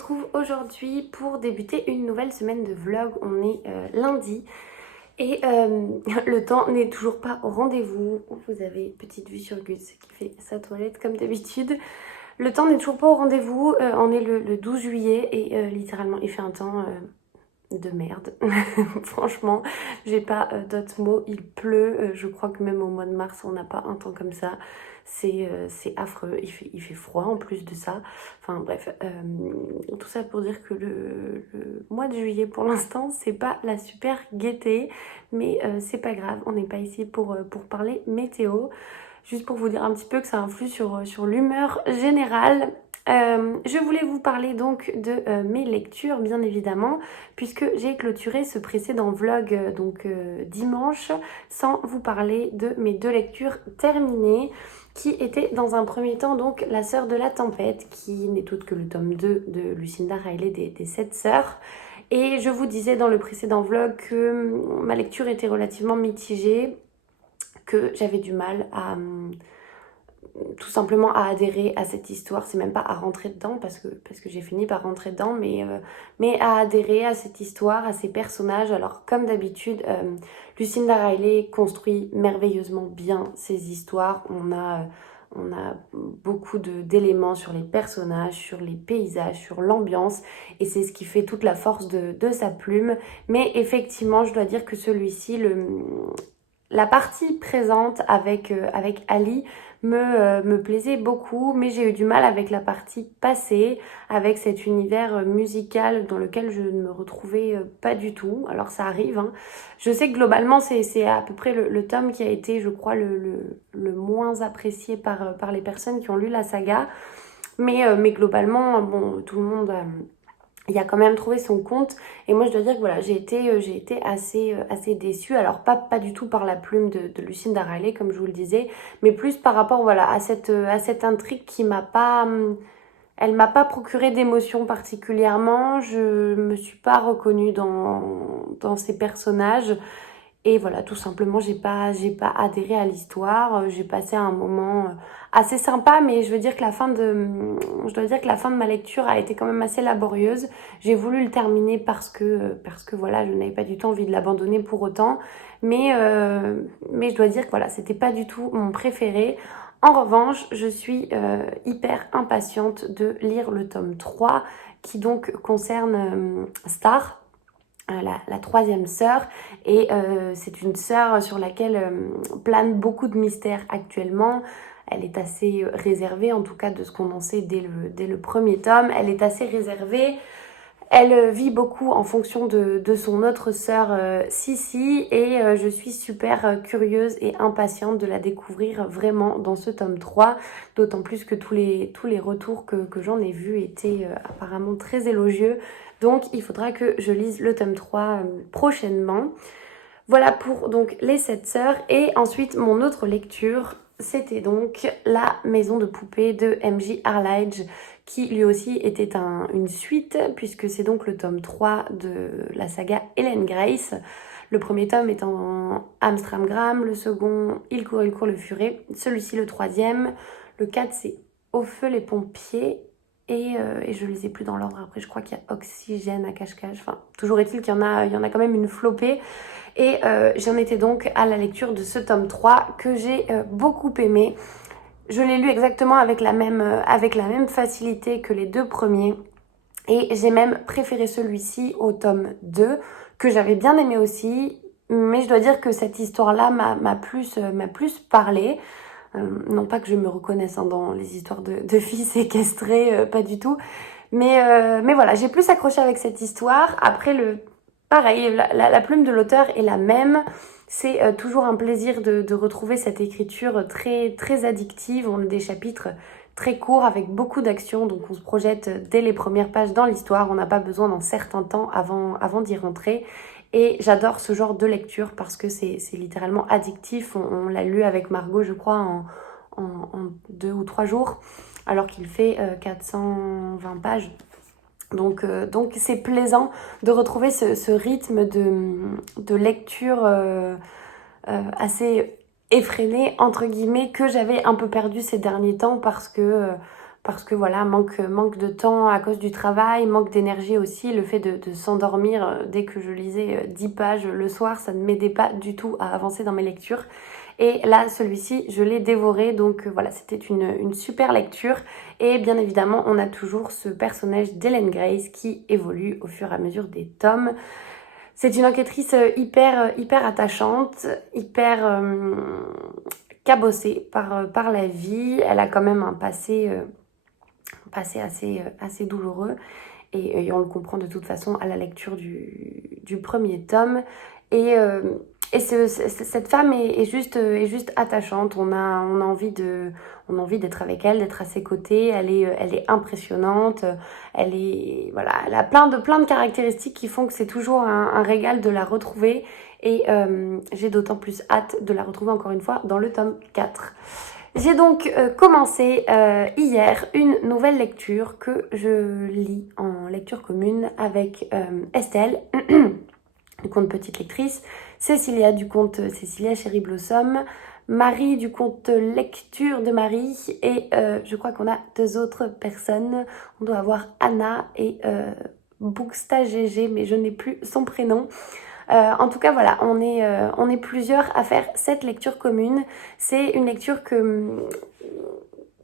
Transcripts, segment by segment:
retrouve aujourd'hui pour débuter une nouvelle semaine de vlog. On est lundi et le temps n'est toujours pas au rendez-vous. Vous avez petite vue sur Gus qui fait sa toilette comme d'habitude. Le temps n'est toujours pas au rendez-vous. On est le 12 juillet et littéralement il fait un temps de merde. Franchement, j'ai pas d'autres mots. Il pleut. Je crois que même au mois de mars, on n'a pas un temps comme ça. C'est affreux. Il fait froid en plus de ça. Enfin bref, tout ça pour dire que le mois de juillet pour l'instant, c'est pas la super gaieté. Mais c'est pas grave, on n'est pas ici pour parler météo. Juste pour vous dire un petit peu que ça influe sur l'humeur générale. Je voulais vous parler donc de mes lectures, bien évidemment, puisque j'ai clôturé ce précédent vlog dimanche sans vous parler de mes 2 lectures terminées, qui étaient dans un premier temps donc La Sœur de la Tempête, qui n'est autre que le tome 2 de Lucinda Riley des 7 sœurs. Et je vous disais dans le précédent vlog que ma lecture était relativement mitigée, que j'avais du mal à tout simplement à adhérer à cette histoire. C'est même pas à rentrer dedans parce que j'ai fini par rentrer dedans, mais à adhérer à cette histoire, à ces personnages. Alors comme d'habitude, Lucinda Riley construit merveilleusement bien ses histoires. On a beaucoup d'éléments sur les personnages, sur les paysages, sur l'ambiance, et c'est ce qui fait toute la force de sa plume. Mais effectivement, je dois dire que celui-ci, la partie présente avec Ali me plaisait beaucoup, mais j'ai eu du mal avec la partie passée, avec cet univers musical dans lequel je ne me retrouvais pas du tout. Alors ça arrive, hein. Je sais que globalement c'est à peu près le tome qui a été, je crois, le moins apprécié par les personnes qui ont lu la saga, mais globalement, bon, tout le monde il a quand même trouvé son compte, et moi je dois dire que voilà, j'ai été assez déçue. Alors pas du tout par la plume de Lucinda Riley comme je vous le disais, mais plus par rapport voilà à cette intrigue qui elle m'a pas procuré d'émotion particulièrement. Je me suis pas reconnue dans ces personnages. Et voilà, tout simplement, j'ai pas adhéré à l'histoire. J'ai passé un moment assez sympa, mais je dois dire que la fin de ma lecture a été quand même assez laborieuse. J'ai voulu le terminer parce que voilà, je n'avais pas du tout envie de l'abandonner pour autant. Mais je dois dire que voilà, c'était pas du tout mon préféré. En revanche, je suis hyper impatiente de lire le tome 3 qui donc concerne Star. La troisième sœur, et c'est une sœur sur laquelle plane beaucoup de mystères actuellement. Elle est assez réservée, en tout cas de ce qu'on en sait dès le premier tome. Elle est assez réservée. Elle vit beaucoup en fonction de son autre sœur Sissi, et je suis super curieuse et impatiente de la découvrir vraiment dans ce tome 3, d'autant plus que tous les retours que j'en ai vus étaient apparemment très élogieux. Donc il faudra que je lise le tome 3 prochainement. Voilà pour donc les 7 sœurs. Et ensuite mon autre lecture, c'était donc La Maison de Poupée de M.J. Arledge, qui lui aussi était une suite, puisque c'est donc le tome 3 de la saga Helen Grace. Le premier tome étant Amstramgram, le second Il court le furet, celui-ci le troisième, le 4 c'est Au feu les pompiers, et je les ai plus dans l'ordre après. Je crois qu'il y a Oxygène à cache-cache. Enfin, toujours est-il qu'il y en a quand même une flopée. Et j'en étais donc à la lecture de ce tome 3 que j'ai beaucoup aimé. Je l'ai lu exactement avec la même facilité que les 2 premiers. Et j'ai même préféré celui-ci au tome 2, que j'avais bien aimé aussi. Mais je dois dire que cette histoire-là m'a plus parlé. Non pas que je me reconnaisse dans les histoires de filles séquestrées, pas du tout. Mais voilà, j'ai plus accroché avec cette histoire. Après, pareil, la plume de l'auteur est la même. C'est toujours un plaisir de retrouver cette écriture très, très addictive. On a des chapitres très courts avec beaucoup d'action, donc on se projette dès les premières pages dans l'histoire. On n'a pas besoin d'un certain temps avant d'y rentrer. Et j'adore ce genre de lecture parce que c'est littéralement addictif. On l'a lu avec Margot, je crois, en 2 ou 3 jours, alors qu'il fait 420 pages. Donc c'est plaisant de retrouver ce rythme de lecture assez effréné, entre guillemets, que j'avais un peu perdu ces derniers temps parce que parce que voilà, manque de temps à cause du travail, manque d'énergie aussi, le fait de s'endormir dès que je lisais 10 pages le soir, ça ne m'aidait pas du tout à avancer dans mes lectures. Et là, celui-ci, je l'ai dévoré, donc voilà, c'était une super lecture. Et bien évidemment, on a toujours ce personnage d'Ellen Grace qui évolue au fur et à mesure des tomes. C'est une enquêtrice hyper attachante, hyper cabossée par la vie. Elle a quand même un passé assez douloureux. Et on le comprend de toute façon à la lecture du premier tome. Et cette femme est juste attachante. On a envie d'être avec elle, d'être à ses côtés. Elle est impressionnante. Voilà, elle a plein de caractéristiques qui font que c'est toujours un régal de la retrouver. Et j'ai d'autant plus hâte de la retrouver encore une fois dans le tome 4. J'ai donc commencé hier une nouvelle lecture que je lis en lecture commune avec Estelle, du conte Petite Lectrice, Cécilia du conte Cécilia Cherry Blossom, Marie du conte Lecture de Marie et je crois qu'on a 2 autres personnes. On doit avoir Anna et Booksta GG, mais je n'ai plus son prénom. En tout cas, voilà, on est plusieurs à faire cette lecture commune. C'est une lecture que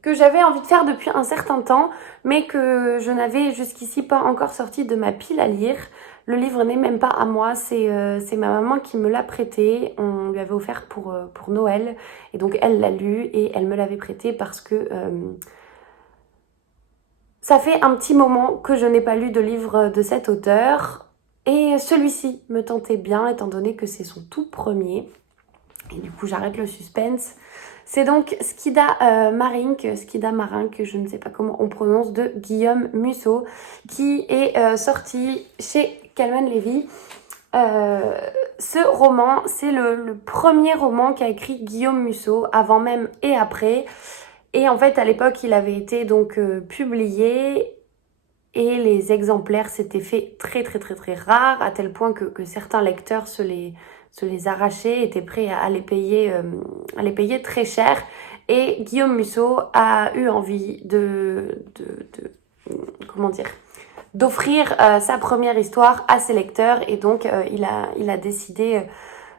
j'avais envie de faire depuis un certain temps, mais que je n'avais jusqu'ici pas encore sorti de ma pile à lire. Le livre n'est même pas à moi, c'est ma maman qui me l'a prêté. On lui avait offert pour Noël, et donc elle l'a lu et elle me l'avait prêté parce que ça fait un petit moment que je n'ai pas lu de livre de cet auteur. Et celui-ci me tentait bien, étant donné que c'est son tout premier. Et du coup, j'arrête le suspense. C'est donc Skida Marink, je ne sais pas comment on prononce, de Guillaume Musso, qui est sorti chez Calman Levy. Ce roman, c'est le premier roman qu'a écrit Guillaume Musso, avant même et après. Et en fait, à l'époque, il avait été donc publié. Et les exemplaires s'étaient fait très rares, à tel point que certains lecteurs se les arrachaient, étaient prêts à les payer très cher. Et Guillaume Musso a eu envie d'offrir sa première histoire à ses lecteurs, et donc il a décidé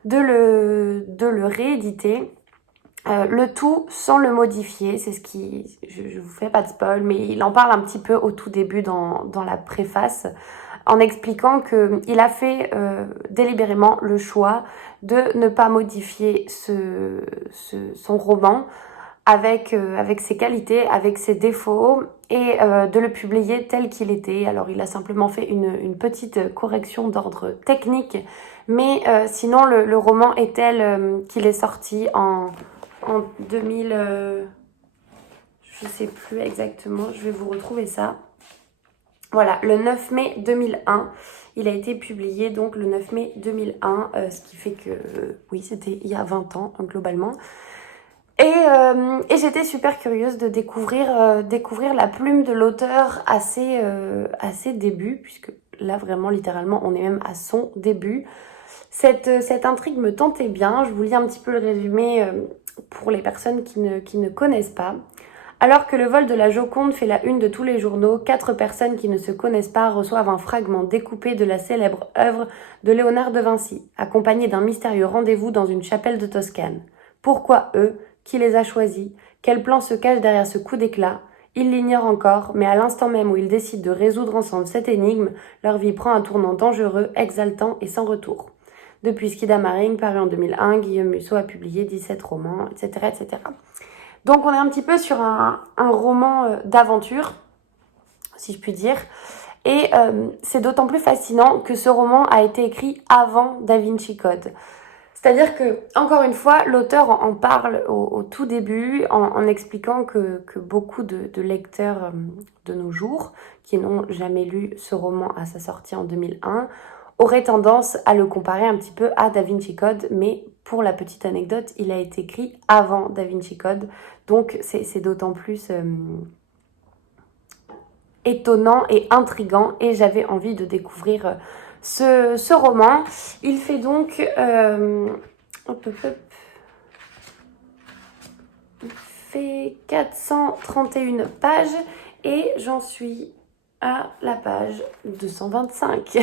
de le rééditer. Le tout sans le modifier, c'est ce qui... Je vous fais pas de spoil, mais il en parle un petit peu au tout début dans la préface, en expliquant qu'il a fait délibérément le choix de ne pas modifier son roman avec ses qualités, avec ses défauts, et de le publier tel qu'il était. Alors il a simplement fait une petite correction d'ordre technique, mais sinon le roman est tel qu'il est sorti en 2000, je sais plus exactement, je vais vous retrouver ça. Voilà, le 9 mai 2001, il a été publié donc le 9 mai 2001, ce qui fait que, oui, c'était il y a 20 ans globalement. Et j'étais super curieuse de découvrir la plume de l'auteur à ses débuts, puisque là vraiment littéralement on est même à son début. Cette intrigue me tentait bien. Je vous lis un petit peu le résumé pour les personnes qui ne connaissent pas. Alors que le vol de la Joconde fait la une de tous les journaux, 4 personnes qui ne se connaissent pas reçoivent un fragment découpé de la célèbre œuvre de Léonard de Vinci, accompagné d'un mystérieux rendez-vous dans une chapelle de Toscane. Pourquoi eux? Qui les a choisis? Quel plan se cache derrière ce coup d'éclat? Ils l'ignorent encore, mais à l'instant même où ils décident de résoudre ensemble cette énigme, leur vie prend un tournant dangereux, exaltant et sans retour. Depuis Skida Marink, paru en 2001, Guillaume Musso a publié 17 romans, etc., etc. Donc on est un petit peu sur un roman d'aventure, si je puis dire. Et c'est d'autant plus fascinant que ce roman a été écrit avant Da Vinci Code. C'est-à-dire que, encore une fois, l'auteur en parle au tout début en expliquant que beaucoup de lecteurs de nos jours, qui n'ont jamais lu ce roman à sa sortie en 2001, auraient tendance à le comparer un petit peu à Da Vinci Code, mais pour la petite anecdote, il a été écrit avant Da Vinci Code, donc c'est d'autant plus étonnant et intriguant, et j'avais envie de découvrir ce roman. Il fait donc fait 431 pages et j'en suis à la page 225.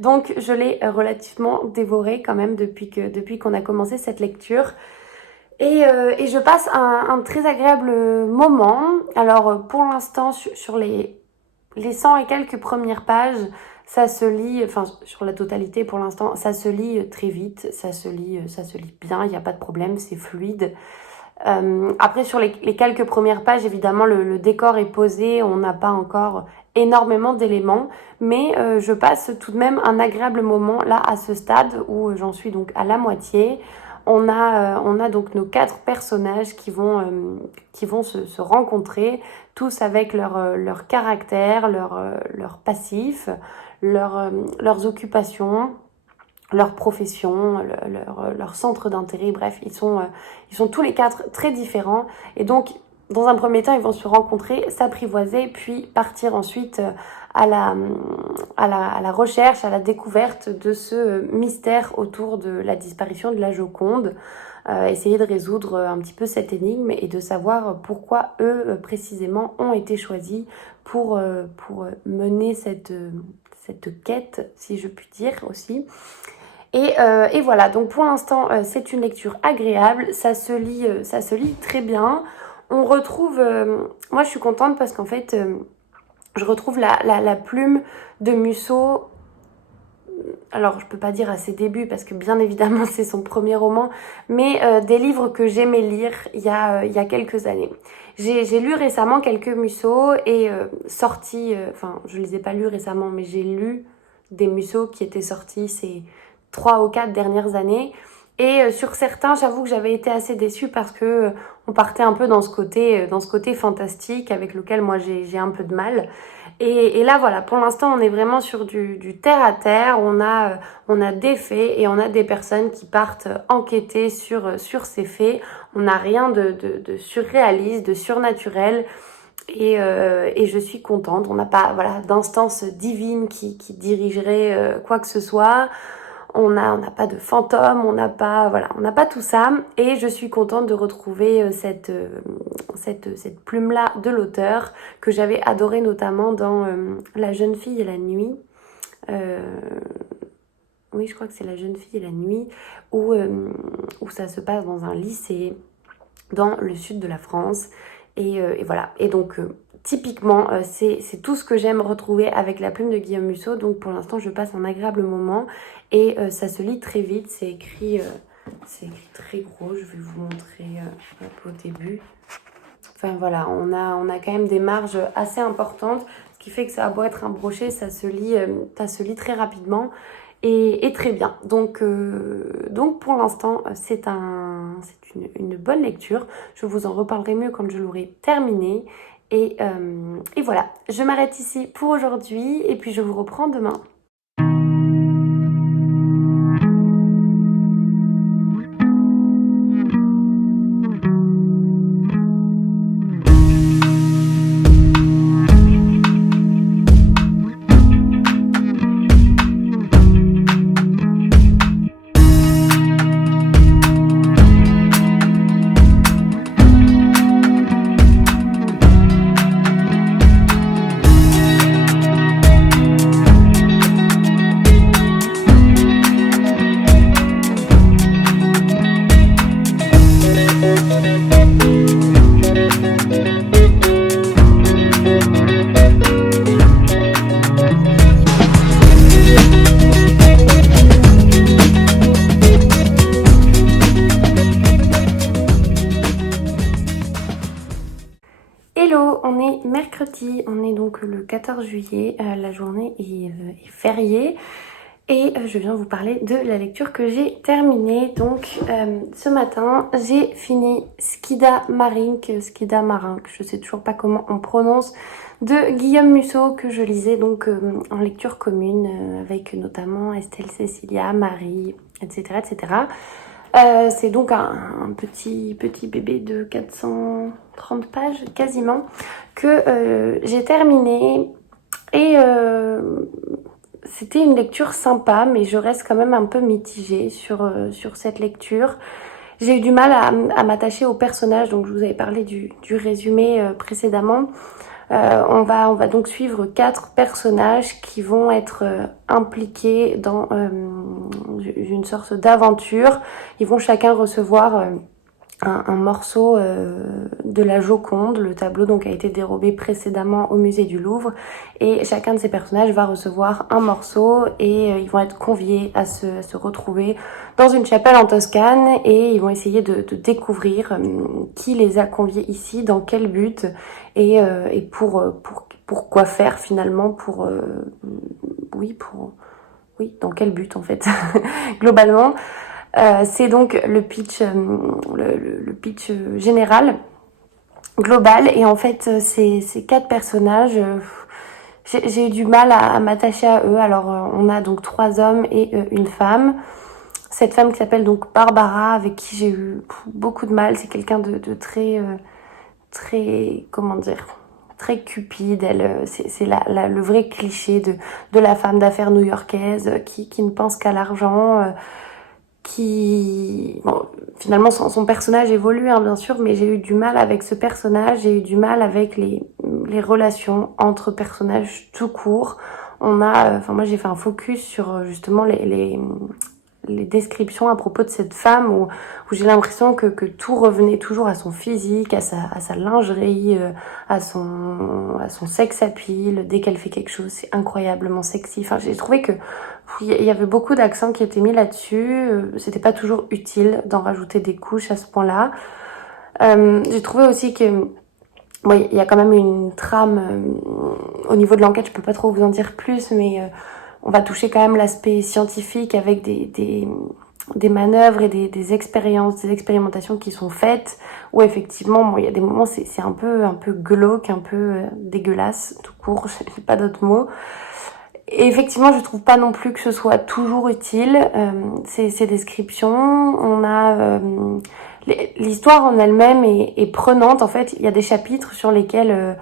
Donc je l'ai relativement dévoré quand même depuis qu'on a commencé cette lecture. Et je passe un très agréable moment. Alors pour l'instant sur les 100 et quelques premières pages, ça se lit, enfin sur la totalité pour l'instant, ça se lit très vite, ça se lit bien, il n'y a pas de problème, c'est fluide. Après sur les quelques premières pages, évidemment le décor est posé, on n'a pas encore énormément d'éléments, mais je passe tout de même un agréable moment là à ce stade où j'en suis donc à la moitié. On a donc nos 4 personnages qui vont se rencontrer, tous avec leur caractère, leur passif, leurs occupations, leur profession, leur centre d'intérêt, bref, ils sont tous les 4 très différents. Et donc, dans un premier temps, ils vont se rencontrer, s'apprivoiser, puis partir ensuite à la recherche, à la découverte de ce mystère autour de la disparition de la Joconde. Essayer de résoudre un petit peu cette énigme et de savoir pourquoi eux précisément ont été choisis pour mener cette quête, si je puis dire aussi. Et voilà, donc pour l'instant c'est une lecture agréable, ça se lit très bien. On retrouve, moi je suis contente parce qu'en fait je retrouve la plume de Musso. Alors je peux pas dire à ses débuts parce que bien évidemment c'est son premier roman, mais des livres que j'aimais lire il y a quelques années. J'ai lu récemment quelques Musso et enfin je les ai pas lus récemment, mais j'ai lu des Musso qui étaient sortis ces 3 ou 4 dernières années. Et sur certains, j'avoue que j'avais été assez déçue parce que on partait un peu dans ce côté fantastique avec lequel moi j'ai un peu de mal. Et là voilà, pour l'instant on est vraiment sur du terre à terre, on a des faits et on a des personnes qui partent enquêter sur ces faits. On n'a rien de surréaliste, de surnaturel. Et je suis contente, on n'a pas d'instance divine qui dirigerait quoi que ce soit. On n'a pas de fantôme, on n'a pas tout ça. Et je suis contente de retrouver cette plume-là de l'auteur que j'avais adorée notamment dans La jeune fille et la nuit. Oui, je crois que c'est La jeune fille et la nuit, où ça se passe dans un lycée dans le sud de la France. Et voilà. Et donc typiquement, c'est tout ce que j'aime retrouver avec la plume de Guillaume Musso. Donc pour l'instant, je passe un agréable moment et ça se lit très vite. C'est écrit très gros. Je vais vous montrer au début. Enfin voilà, on a quand même des marges assez importantes, ce qui fait que ça a beau être un brochet, ça se lit très rapidement et très bien. Donc pour l'instant, c'est une bonne lecture. Je vous en reparlerai mieux quand je l'aurai terminé. Et voilà, je m'arrête ici pour aujourd'hui et puis je vous reprends demain. Hello, on est mercredi, on est donc le 14 juillet, la journée est fériée et je viens vous parler de la lecture que j'ai terminée. Donc ce matin, j'ai fini Skida Marink, je sais toujours pas comment on prononce, de Guillaume Musso que je lisais donc en lecture commune avec notamment Estelle Cécilia, Marie, etc. etc. C'est donc un petit bébé de 430 pages quasiment que j'ai terminé et c'était une lecture sympa mais je reste quand même un peu mitigée sur cette lecture. J'ai eu du mal à m'attacher au personnage, donc je vous avais parlé du résumé précédemment. On va donc suivre 4 personnages qui vont être impliqués dans une sorte d'aventure. Ils vont chacun recevoir un morceau de la Joconde. Le tableau donc a été dérobé précédemment au musée du Louvre et chacun de ces personnages va recevoir un morceau et ils vont être conviés à se retrouver dans une chapelle en Toscane et ils vont essayer de découvrir qui les a conviés ici, dans quel but et pour quoi faire finalement, oui, dans quel but en fait, globalement. C'est donc le pitch, le pitch général, global, et en fait ces 4 personnages, j'ai eu du mal à m'attacher à eux. Alors on a donc 3 hommes et une femme. Cette femme qui s'appelle donc Barbara, avec qui j'ai eu beaucoup de mal. C'est quelqu'un de très, très, comment dire, très cupide. C'est le vrai cliché de la femme d'affaires new-yorkaise qui ne pense qu'à l'argent. Bon, finalement son personnage évolue hein, bien sûr, mais j'ai eu du mal avec ce personnage, j'ai eu du mal avec les relations entre personnages tout court. Moi j'ai fait un focus sur justement les descriptions à propos de cette femme où j'ai l'impression que tout revenait toujours à son physique, à sa lingerie, à son sex appeal. Dès qu'elle fait quelque chose, c'est incroyablement sexy. Enfin, j'ai trouvé que il y avait beaucoup d'accents qui étaient mis là-dessus. C'était pas toujours utile d'en rajouter des couches à ce point-là. J'ai trouvé aussi que bon, il y a quand même une trame au niveau de l'enquête. Je peux pas trop vous en dire plus, mais on va toucher quand même l'aspect scientifique avec des manœuvres et des expériences, des expérimentations qui sont faites, où effectivement, bon, il y a des moments, c'est un peu glauque, un peu dégueulasse, tout court, j'ai pas d'autres mots. Et effectivement, je trouve pas non plus que ce soit toujours utile, ces descriptions. On a l'histoire en elle-même est prenante. En fait, il y a des chapitres sur lesquels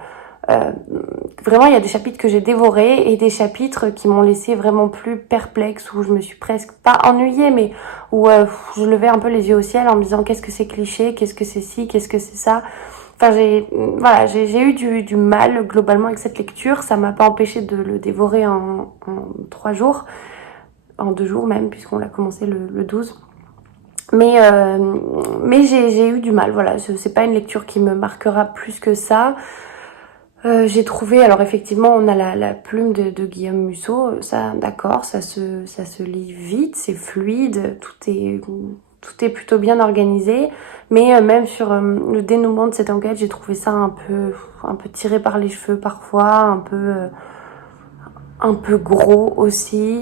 vraiment, il y a des chapitres que j'ai dévorés et des chapitres qui m'ont laissé vraiment plus perplexe, où je me suis presque pas ennuyée, mais où je levais un peu les yeux au ciel en me disant qu'est-ce que c'est cliché, qu'est-ce que c'est ci, qu'est-ce que c'est ça. Enfin, j'ai eu du mal globalement avec cette lecture. Ça m'a pas empêché de le dévorer en 3 jours, en 2 jours même, puisqu'on l'a commencé le 12. Mais j'ai eu du mal, voilà. C'est pas une lecture qui me marquera plus que ça. J'ai trouvé, alors effectivement, on a la plume de Guillaume Musso, ça, d'accord, ça se lit vite, c'est fluide, tout est plutôt bien organisé, mais même sur le dénouement de cette enquête, j'ai trouvé ça un peu tiré par les cheveux parfois, un peu gros aussi.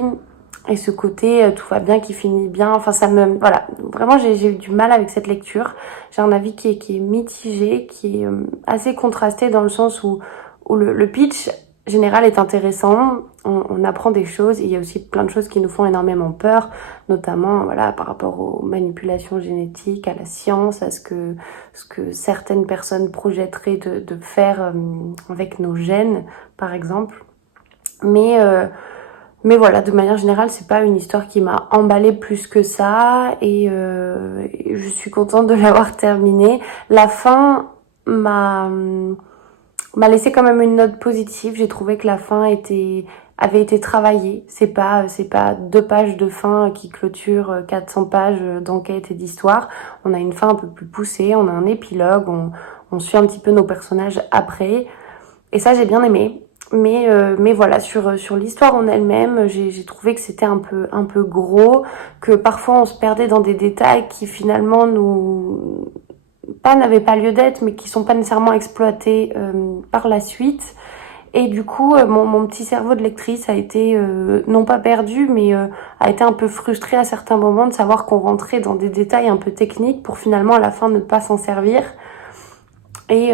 Et ce côté tout va bien qui finit bien, enfin voilà, vraiment j'ai eu du mal avec cette lecture. J'ai un avis qui est mitigé, qui est assez contrasté dans le sens où le pitch général est intéressant, on apprend des choses, et il y a aussi plein de choses qui nous font énormément peur, notamment voilà par rapport aux manipulations génétiques, à la science, à ce que certaines personnes projetteraient de faire avec nos gènes par exemple. Mais voilà, de manière générale, c'est pas une histoire qui m'a emballée plus que ça, et je suis contente de l'avoir terminée. La fin m'a laissé quand même une note positive. J'ai trouvé que la fin avait été travaillée. C'est pas 2 pages de fin qui clôturent 400 pages d'enquête et d'histoire. On a une fin un peu plus poussée, on a un épilogue, on suit un petit peu nos personnages après. Et ça, j'ai bien aimé. Mais voilà, sur l'histoire en elle-même, j'ai trouvé que c'était un peu gros, que parfois on se perdait dans des détails qui finalement n'avaient pas lieu d'être, mais qui sont pas nécessairement exploités par la suite. Et du coup, mon petit cerveau de lectrice a été non pas perdu, mais a été un peu frustré à certains moments de savoir qu'on rentrait dans des détails un peu techniques pour finalement à la fin ne pas s'en servir. Et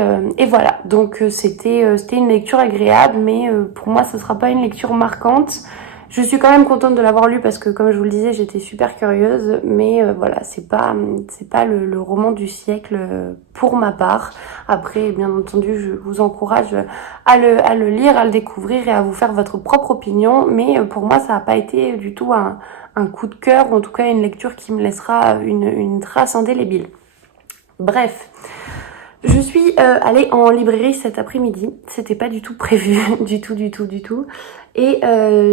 voilà, donc c'était une lecture agréable, mais pour moi ce sera pas une lecture marquante. Je suis quand même contente de l'avoir lu parce que comme je vous le disais, j'étais super curieuse, mais voilà, c'est pas le roman du siècle pour ma part. Après, bien entendu, je vous encourage à le lire, à le découvrir et à vous faire votre propre opinion, mais pour moi, ça n'a pas été du tout un coup de cœur, ou en tout cas une lecture qui me laissera une trace indélébile. Bref. Je suis allée en librairie cet après-midi, c'était pas du tout prévu, du tout. Et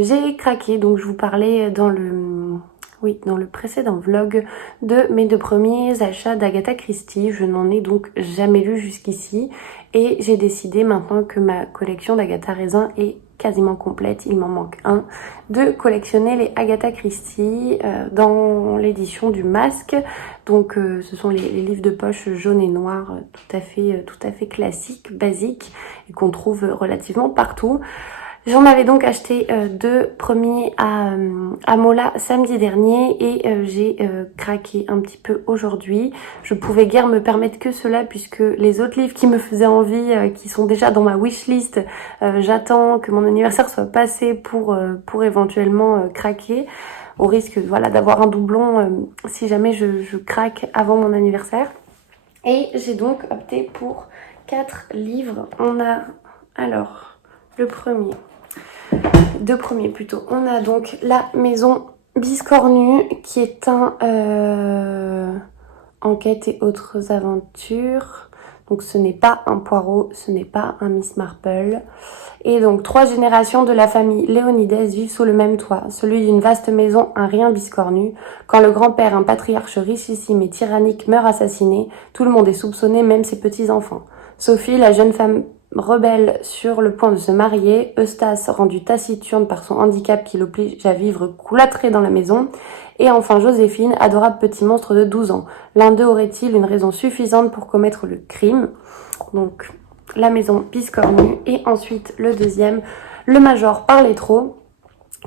j'ai craqué, donc je vous parlais dans le précédent vlog de mes 2 premiers achats d'Agatha Christie. Je n'en ai donc jamais lu jusqu'ici et j'ai décidé maintenant que ma collection d'Agatha Raisin est quasiment complète, il m'en manque un, de collectionner les Agatha Christie dans l'édition du Masque. Donc ce sont les livres de poche jaunes et noirs tout à fait classiques, basiques et qu'on trouve relativement partout. J'en avais donc acheté 2 premiers à Mola samedi dernier et j'ai craqué un petit peu aujourd'hui. Je pouvais guère me permettre que cela puisque les autres livres qui me faisaient envie, qui sont déjà dans ma wishlist, j'attends que mon anniversaire soit passé pour éventuellement craquer, au risque voilà, d'avoir un doublon si jamais je craque avant mon anniversaire. Et j'ai donc opté pour 4 livres. On a alors le premier. 2 premiers plutôt. On a donc La Maison Biscornue qui est un enquête et autres aventures. Donc ce n'est pas un Poirot, ce n'est pas un Miss Marple. Et donc 3 générations de la famille Léonides vivent sous le même toit, celui d'une vaste maison, un rien biscornu. Quand le grand-père, un patriarche richissime et tyrannique, meurt assassiné, tout le monde est soupçonné, même ses petits-enfants. Sophie, la jeune femme rebelle sur le point de se marier, Eustace rendu taciturne par son handicap qui l'oblige à vivre cloîtré dans la maison, et enfin Joséphine, adorable petit monstre de 12 ans. L'un d'eux aurait-il une raison suffisante pour commettre le crime? Donc La Maison Biscornue, et ensuite le deuxième, Le Major parlait trop,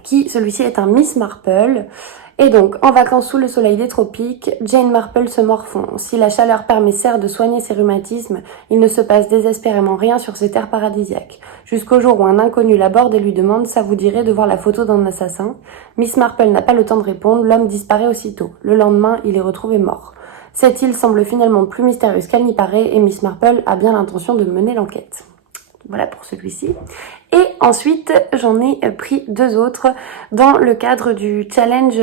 qui celui-ci est un Miss Marple. Et donc, en vacances sous le soleil des tropiques, Jane Marple se morfond. Si la chaleur permet certes de soigner ses rhumatismes, il ne se passe désespérément rien sur ces terres paradisiaques. Jusqu'au jour où un inconnu l'aborde et lui demande « Ça vous dirait de voir la photo d'un assassin ?» Miss Marple n'a pas le temps de répondre, l'homme disparaît aussitôt. Le lendemain, il est retrouvé mort. Cette île semble finalement plus mystérieuse qu'elle n'y paraît et Miss Marple a bien l'intention de mener l'enquête. Voilà pour celui-ci. Et ensuite, j'en ai pris 2 autres dans le cadre du challenge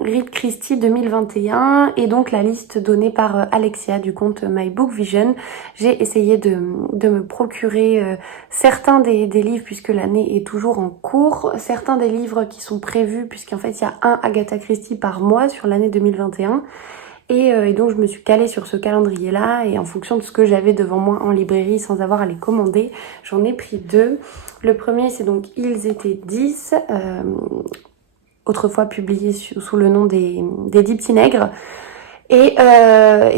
Read Christie 2021 et donc la liste donnée par Alexia du compte My Book Vision. J'ai essayé de me procurer certains des livres puisque l'année est toujours en cours, certains des livres qui sont prévus puisqu'en fait il y a un Agatha Christie par mois sur l'année 2021. Et donc je me suis calée sur ce calendrier-là et en fonction de ce que j'avais devant moi en librairie sans avoir à les commander, j'en ai pris 2. Le premier c'est donc Ils étaient 10, autrefois publié sous le nom des 10 petits nègres. Et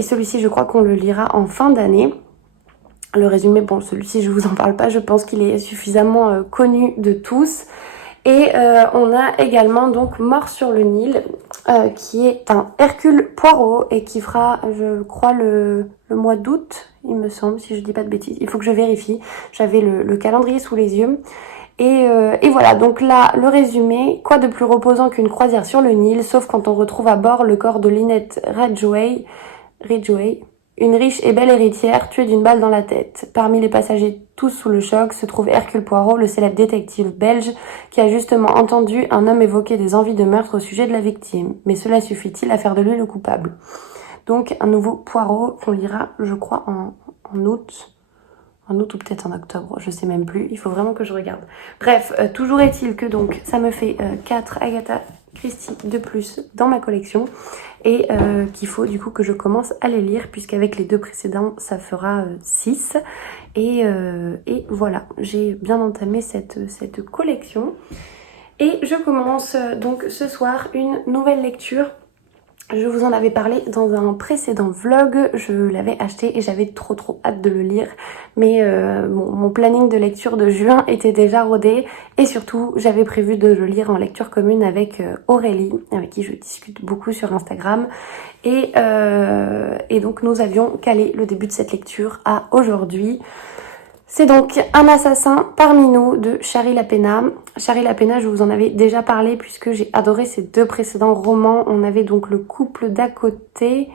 celui-ci je crois qu'on le lira en fin d'année. Le résumé, bon celui-ci je vous en parle pas, je pense qu'il est suffisamment connu de tous. Et on a également donc Mort sur le Nil, qui est un Hercule Poirot et qui fera, je crois, le mois d'août, il me semble, si je dis pas de bêtises. Il faut que je vérifie. J'avais le calendrier sous les yeux. Et voilà, donc là, le résumé. Quoi de plus reposant qu'une croisière sur le Nil, sauf quand on retrouve à bord le corps de Lynette Ridgway, une riche et belle héritière tuée d'une balle dans la tête. Parmi les passagers tous sous le choc se trouve Hercule Poirot, le célèbre détective belge qui a justement entendu un homme évoquer des envies de meurtre au sujet de la victime. Mais cela suffit-il à faire de lui le coupable? Donc un nouveau Poirot qu'on lira, je crois, en août. En août ou peut-être en octobre, je sais même plus, il faut vraiment que je regarde. Bref, toujours est-il que donc ça me fait 4 Agatha Christie de plus dans ma collection et qu'il faut du coup que je commence à les lire puisqu'avec les 2 précédents ça fera 6 et voilà, j'ai bien entamé cette collection et je commence donc ce soir une nouvelle lecture. Je vous en avais parlé dans un précédent vlog, je l'avais acheté et j'avais trop hâte de le lire. Mais mon planning de lecture de juin était déjà rodé et surtout j'avais prévu de le lire en lecture commune avec Aurélie, avec qui je discute beaucoup sur Instagram. Et donc nous avions calé le début de cette lecture à aujourd'hui. C'est donc Un assassin parmi nous de Shari Lapena. Shari Lapena, je vous en avais déjà parlé puisque j'ai adoré ses 2 précédents romans. On avait donc Le couple d'à côté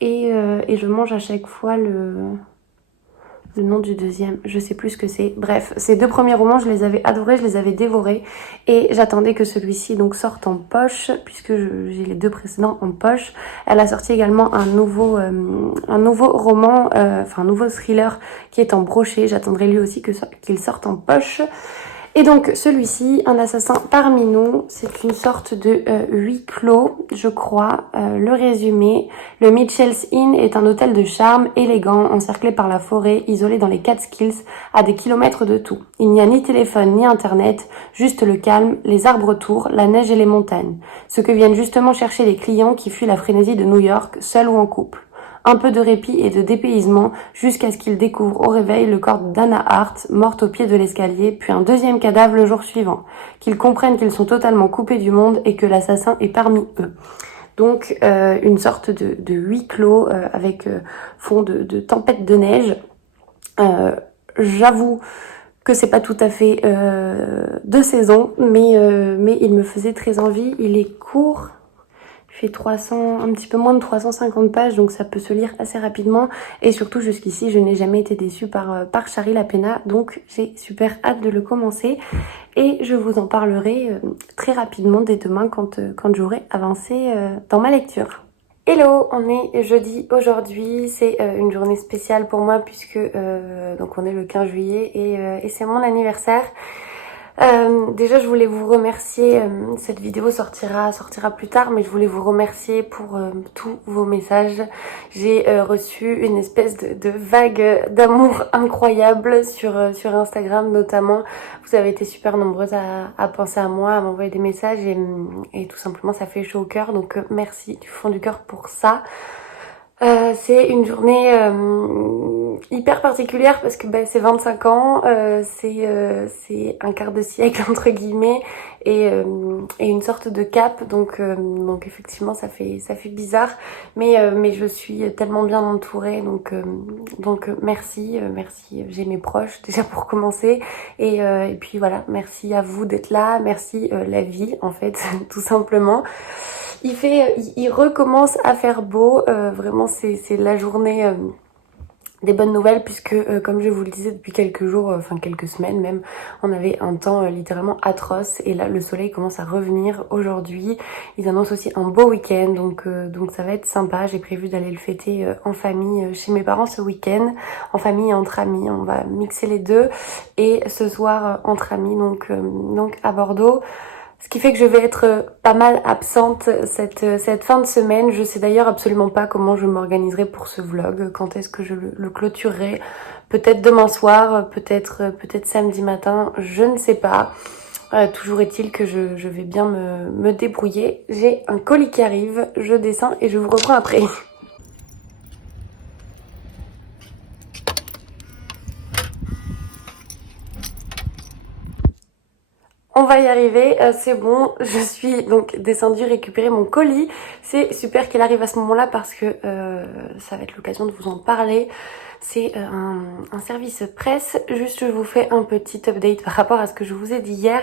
et je mange à chaque fois le nom du deuxième, je sais plus ce que c'est. Bref, ces 2 premiers romans, je les avais adorés, je les avais dévorés. Et j'attendais que celui-ci donc sorte en poche, puisque j'ai les 2 précédents en poche. Elle a sorti également un nouveau roman, enfin un nouveau thriller qui est en brochet. J'attendrai lui aussi qu'il sorte en poche. Et donc celui-ci, Un assassin parmi nous, c'est une sorte de huis clos, je crois. Le résumé, le Mitchell's Inn est un hôtel de charme élégant, encerclé par la forêt, isolé dans les Catskills, à des kilomètres de tout. Il n'y a ni téléphone ni internet, juste le calme, les arbres autour, la neige et les montagnes. Ce que viennent justement chercher les clients qui fuient la frénésie de New York, seuls ou en couple. Un peu de répit et de dépaysement jusqu'à ce qu'ils découvrent au réveil le corps d'Anna Hart, morte au pied de l'escalier, puis un deuxième cadavre le jour suivant. Qu'ils comprennent qu'ils sont totalement coupés du monde et que l'assassin est parmi eux. Donc une sorte de huis clos avec fond de tempête de neige. J'avoue que c'est pas tout à fait de saison, mais il me faisait très envie. Il est court. Il fait 300, un petit peu moins de 350 pages, donc ça peut se lire assez rapidement. Et surtout, jusqu'ici, je n'ai jamais été déçue par Shari Lapena, donc j'ai super hâte de le commencer. Et je vous en parlerai très rapidement dès demain quand j'aurai avancé dans ma lecture. Hello, on est jeudi aujourd'hui, c'est une journée spéciale pour moi puisque donc on est le 15 juillet et c'est mon anniversaire. Déjà je voulais vous remercier, cette vidéo sortira plus tard, mais je voulais vous remercier pour tous vos messages. J'ai reçu une espèce de vague d'amour incroyable sur Instagram notamment. Vous avez été super nombreuses à penser à moi, à m'envoyer des messages et tout simplement ça fait chaud au cœur, donc merci du fond du cœur pour ça. C'est une journée hyper particulière parce que c'est 25 ans, c'est un quart de siècle entre guillemets et une sorte de cap, donc effectivement ça fait bizarre, mais je suis tellement bien entourée, donc merci, j'ai mes proches déjà pour commencer et puis voilà, merci à vous d'être là, merci la vie en fait tout simplement. Il recommence à faire beau, vraiment c'est la journée des bonnes nouvelles puisque comme je vous le disais depuis quelques jours, enfin quelques semaines même, on avait un temps littéralement atroce et là le soleil commence à revenir aujourd'hui. Ils annoncent aussi un beau week-end, donc ça va être sympa. J'ai prévu d'aller le fêter en famille chez mes parents ce week-end, en famille et entre amis, on va mixer les deux, et ce soir entre amis donc à Bordeaux. Ce qui fait que je vais être pas mal absente cette fin de semaine. Je sais d'ailleurs absolument pas comment je m'organiserai pour ce vlog, quand est-ce que je le clôturerai. Peut-être demain soir, peut-être samedi matin, je ne sais pas. Toujours est-il que je vais bien me débrouiller. J'ai un colis qui arrive, je descends et je vous reprends après. On va y arriver, c'est bon, je suis donc descendue récupérer mon colis. C'est super qu'il arrive à ce moment-là parce que ça va être l'occasion de vous en parler. C'est un service presse, juste je vous fais un petit update par rapport à ce que je vous ai dit hier.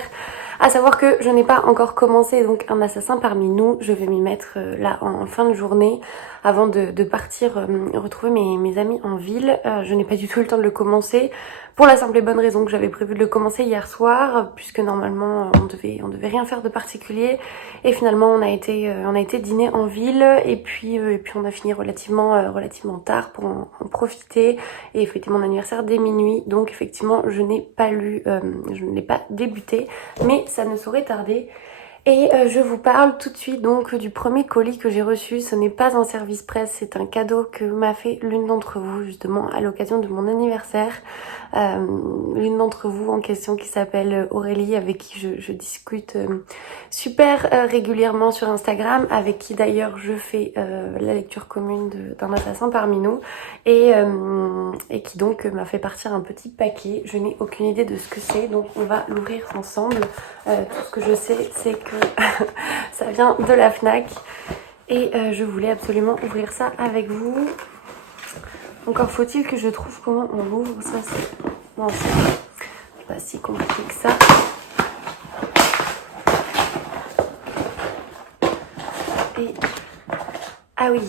À savoir que je n'ai pas encore commencé donc Un assassin parmi nous, je vais m'y mettre là en fin de journée avant de partir retrouver mes amis en ville. Je n'ai pas du tout le temps de le commencer. Pour la simple et bonne raison que j'avais prévu de le commencer hier soir, puisque normalement on devait rien faire de particulier, et finalement on a été dîner en ville, et puis on a fini relativement tard pour en profiter et fêter mon anniversaire dès minuit. Donc effectivement je n'ai pas je ne l'ai pas débuté, mais ça ne saurait tarder. Et je vous parle tout de suite donc du premier colis que j'ai reçu. Ce n'est pas un service presse, c'est un cadeau que m'a fait l'une d'entre vous justement à l'occasion de mon anniversaire. L'une d'entre vous en question qui s'appelle Aurélie, avec qui je discute super régulièrement sur Instagram, avec qui d'ailleurs je fais la lecture commune d'Un assassin parmi nous, et qui donc m'a fait partir un petit paquet. Je n'ai aucune idée de ce que c'est, donc on va l'ouvrir ensemble. Tout ce que je sais, c'est que ça vient de la Fnac et je voulais absolument ouvrir ça avec vous. Encore faut-il que je trouve comment on l'ouvre. Ça, c'est Non, c'est pas si compliqué que ça. Et... ah oui.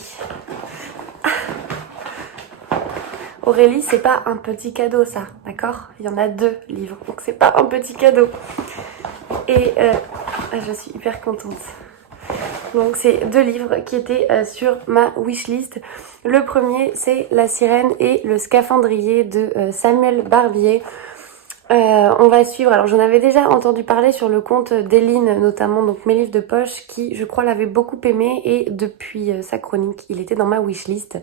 Aurélie, c'est pas un petit cadeau ça, d'accord? Il y en a 2 livres, donc c'est pas un petit cadeau. Et je suis hyper contente. Donc c'est 2 livres qui étaient sur ma wishlist. Le premier, c'est La Sirène et le Scaphandrier de Samuel Barbier. On va suivre, alors j'en avais déjà entendu parler sur le compte d'Eline notamment, donc mes livres de poche, qui je crois l'avait beaucoup aimé, et depuis sa chronique, il était dans ma wishlist.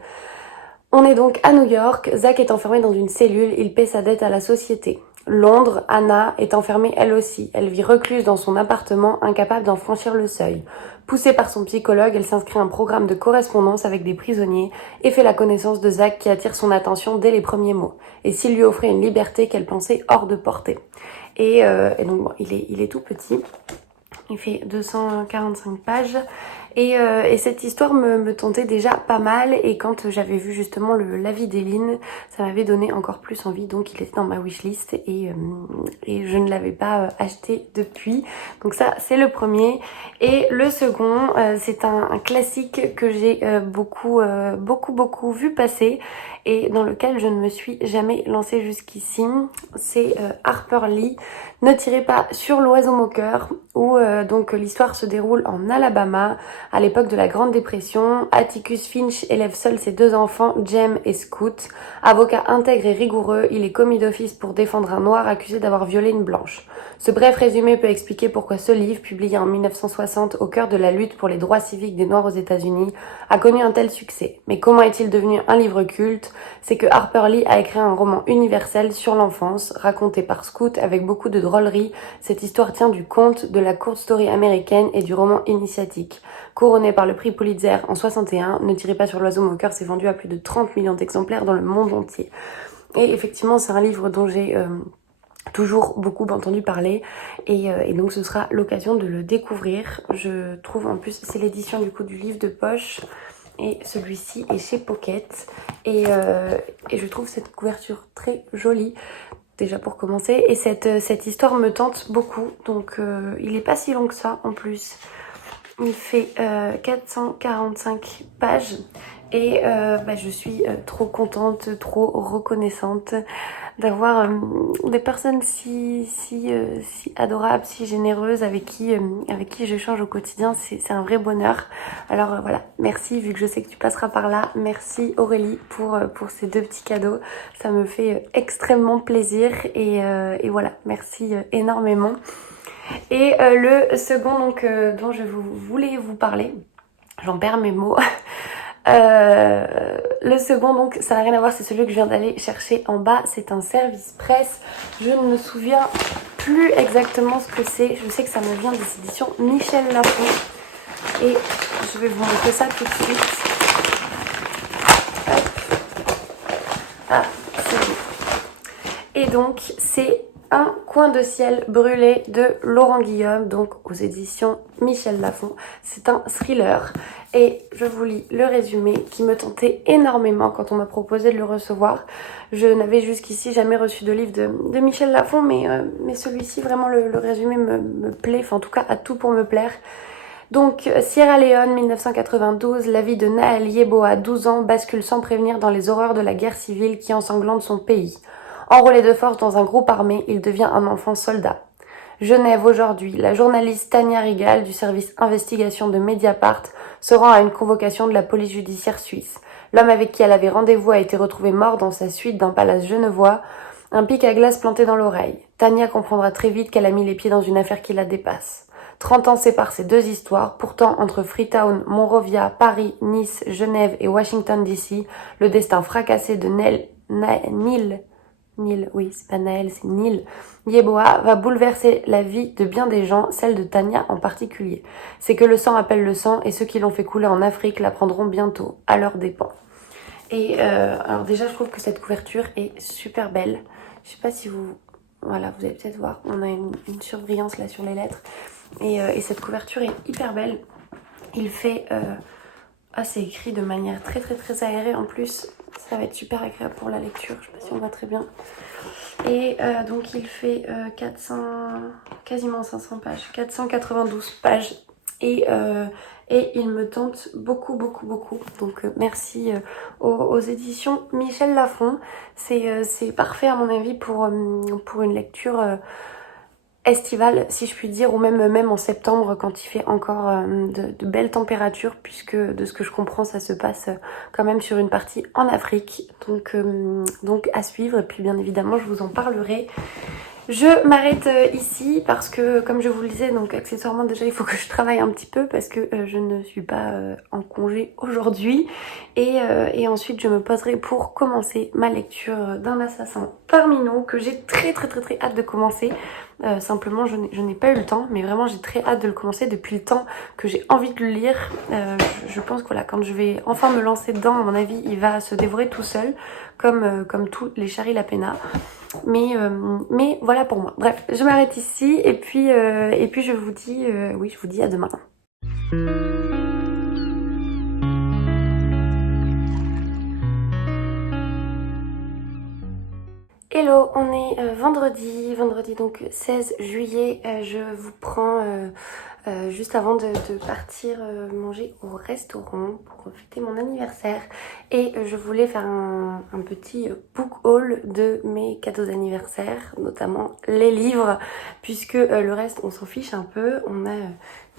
On est donc à New York, Zach est enfermé dans une cellule, il paie sa dette à la société. Londres, Anna est enfermée elle aussi. Elle vit recluse dans son appartement, incapable d'en franchir le seuil. Poussée par son psychologue, elle s'inscrit à un programme de correspondance avec des prisonniers et fait la connaissance de Zach qui attire son attention dès les premiers mots. Et s'il lui offrait une liberté qu'elle pensait hors de portée. Et donc bon, il est tout petit. Il fait 245 pages. Et cette histoire me tentait déjà pas mal, et quand j'avais vu justement l'avis d'Eline, ça m'avait donné encore plus envie, donc il était dans ma wishlist et je ne l'avais pas acheté depuis. Donc ça c'est le premier. Et le second, c'est un classique que j'ai beaucoup vu passer et dans lequel je ne me suis jamais lancée jusqu'ici. C'est Harper Lee, Ne tirez pas sur l'oiseau moqueur, où donc l'histoire se déroule en Alabama à l'époque de la Grande Dépression. Atticus Finch élève seul ses 2 enfants, Jem et Scoot. Avocat intègre et rigoureux, il est commis d'office pour défendre un noir accusé d'avoir violé une blanche. Ce bref résumé peut expliquer pourquoi ce livre, publié en 1960 au cœur de la lutte pour les droits civiques des Noirs aux États-Unis, a connu un tel succès. Mais comment est-il devenu un livre culte? C'est que Harper Lee a écrit un roman universel sur l'enfance, raconté par Scoot avec beaucoup de drôlerie. Cette histoire tient du conte, de la court story américaine et du roman initiatique. Couronné par le prix Pulitzer en 61, Ne tirez pas sur l'oiseau moqueur s'est vendu à plus de 30 millions d'exemplaires dans le monde entier. Et effectivement, c'est un livre dont j'ai toujours beaucoup entendu parler, et donc ce sera l'occasion de le découvrir. Je trouve en plus, c'est l'édition du coup du livre de poche, et celui-ci est chez Pocket, et je trouve cette couverture très jolie. Déjà pour commencer, et cette histoire me tente beaucoup, donc il est pas si long que ça en plus. Il fait 445 pages, et je suis trop contente, trop reconnaissante d'avoir des personnes si adorables, si généreuses, avec qui j'échange au quotidien. C'est un vrai bonheur. Alors voilà, merci, vu que je sais que tu passeras par là. Merci Aurélie pour ces 2 petits cadeaux. Ça me fait extrêmement plaisir, et voilà, merci énormément. Et le second donc dont je voulais vous parler, j'en perds mes mots. Le second donc, ça n'a rien à voir, c'est celui que je viens d'aller chercher en bas. C'est un service presse. Je ne me souviens plus exactement ce que c'est. Je sais que ça me vient des éditions Michel Lafon. Et je vais vous montrer ça tout de suite. Hop. Ah, c'est bon. Et donc, c'est Un coin de ciel brûlé de Laurent Guillaume, donc aux éditions Michel Lafon. C'est un thriller, et je vous lis le résumé qui me tentait énormément quand on m'a proposé de le recevoir. Je n'avais jusqu'ici jamais reçu de livre de Michel Lafon, mais celui-ci, vraiment le résumé me plaît, enfin en tout cas a tout pour me plaire. Donc, Sierra Leone, 1992, la vie de Naël Yeboah, 12 ans, bascule sans prévenir dans les horreurs de la guerre civile qui ensanglante son pays. Enrôlé de force dans un groupe armé, il devient un enfant soldat. Genève aujourd'hui, la journaliste Tania Rigal du service investigation de Mediapart se rend à une convocation de la police judiciaire suisse. L'homme avec qui elle avait rendez-vous a été retrouvé mort dans sa suite d'un palace genevois, un pic à glace planté dans l'oreille. Tania comprendra très vite qu'elle a mis les pieds dans une affaire qui la dépasse. 30 ans séparent ces 2 histoires. Pourtant, entre Freetown, Monrovia, Paris, Nice, Genève et Washington DC, le destin fracassé de Naël Yeboah va bouleverser la vie de bien des gens, celle de Tania en particulier. C'est que le sang appelle le sang, et ceux qui l'ont fait couler en Afrique l'apprendront bientôt, à leurs dépens. Et alors déjà, je trouve que cette couverture est super belle. Je sais pas si vous... Voilà, vous allez peut-être voir, on a une surbrillance là sur les lettres. Et cette couverture est hyper belle. Il fait... c'est écrit de manière très très très aérée en plus. Ça va être super agréable pour la lecture, je sais pas si on voit très bien. Et donc il fait 400, quasiment 500 pages, 492 pages. Et il me tente beaucoup, beaucoup, beaucoup. Donc merci aux éditions Michel Lafon. C'est parfait à mon avis pour une lecture estivale, si je puis dire, ou même en septembre quand il fait encore de belles températures, puisque de ce que je comprends, ça se passe quand même sur une partie en Afrique. Donc à suivre, et puis bien évidemment, je vous en parlerai. Je m'arrête ici parce que, comme je vous le disais, donc accessoirement déjà il faut que je travaille un petit peu parce que je ne suis pas en congé aujourd'hui. Et ensuite je me poserai pour commencer ma lecture d'un assassin parmi nous que j'ai très hâte de commencer. Simplement je n'ai pas eu le temps, mais vraiment j'ai très hâte de le commencer depuis le temps que j'ai envie de le lire. Je pense que voilà, quand je vais enfin me lancer dedans, à mon avis il va se dévorer tout seul comme tous les Shari Lapena. Mais voilà pour moi. Bref, je m'arrête ici et puis je vous dis, je vous dis à demain. Hello, on est vendredi donc 16 juillet. Je vous prends juste avant de partir manger au restaurant pour fêter mon anniversaire. Et je voulais faire un petit book haul de mes cadeaux d'anniversaire, notamment les livres, puisque le reste on s'en fiche un peu. On a